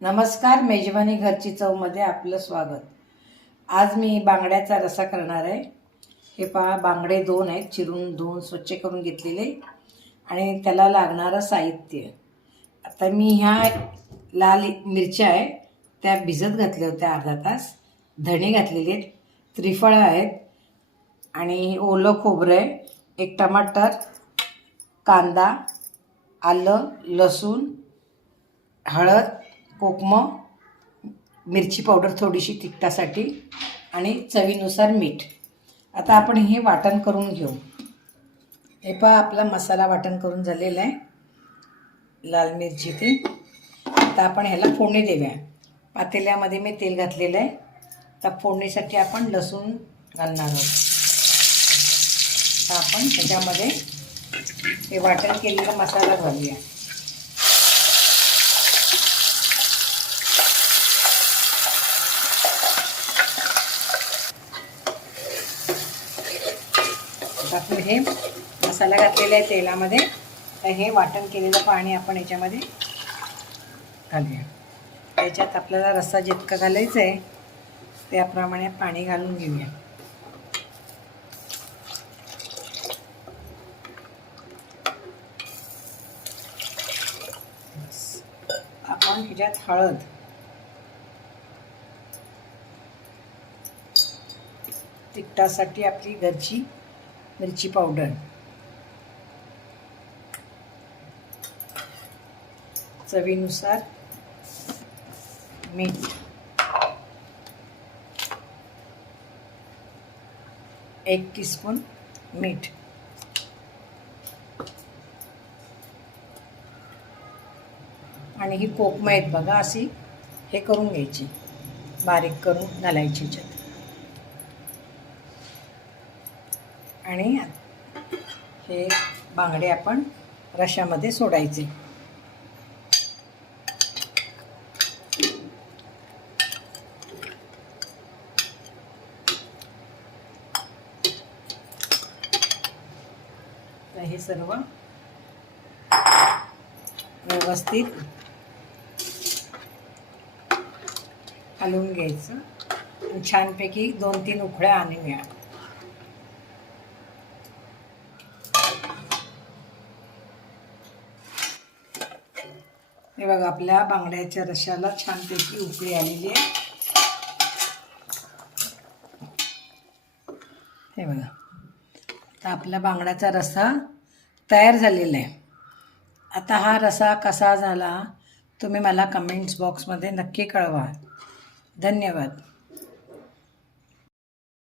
नमस्कार, मेजवानी घरची चवमध्ये आपलं स्वागत। आज मी बांगड्याचा रस्सा करणार आहे। हे पहा, बांगडे 2 आहेत, चिरून धुवून स्वच्छ करून घेतलेले आणि त्याला लागणारं साहित्य। आता मी ह्या लाल मिरच्या आहे त्या भिजत घातल्या होत्या अर्धा तास, धणे घातलेले आहेत, त्रिफळा आहेत आणि ओलं खोबरं आहे, एक टमाटर, कांदा, आलं, लसूण, हळद, कोकमं, मिरची पावडर थोडीशी तिखटासाठी आणि चवीनुसार मीठ। आता आपण हे वाटण करून घेऊ। हे पहा, आपला मसाला वाटण करून झालेला आहे, लाल मिरची ते। आता आपण ह्याला फोडणी देऊया। पातेल्यामध्ये मी तेल घातलेलं आहे। आता फोडणीसाठी आपण लसूण घालणार आहोत। आता आपण ह्याच्यामध्ये हे वाटण केलेला मसाला घालूया। आपण हे मसाला घातलेला आहे तेलामध्ये। तर हे वाटण केलेलं पाणी आपण याच्यामध्ये घालूया। त्याच्यात आपल्याला रस्सा जितका घालायचा आहे त्याप्रमाणे पाणी घालून घेऊया। आपण ह्याच्यात हळद, तिखटासाठी आपली घरची मिरची पावडर, चवीनुसार मीठ, एक टीस्पून मीठ आणि ही कोकमं आहेत बघा, अशी हे करून घ्यायची, बारीक करून घालायची ह्याच्यात। आणि हे बांगडे आपण रश्श्यामध्ये सोडायचे। तर हे सर्व व्यवस्थित हलवून घ्यायचं आणि छानपैकी 2-3 उकळ्या आणूया। हे बघा, आपल्या बांगड्याच्या रश्श्याला छानपैकी उकळी आलेली आहे। हे बघा, आता आपला बांगड्याचा रस्सा तयार झालेला आहे। आता हा रस्सा कसा झाला तुम्ही मला कमेंट्स बॉक्समध्ये नक्की कळवा। धन्यवाद।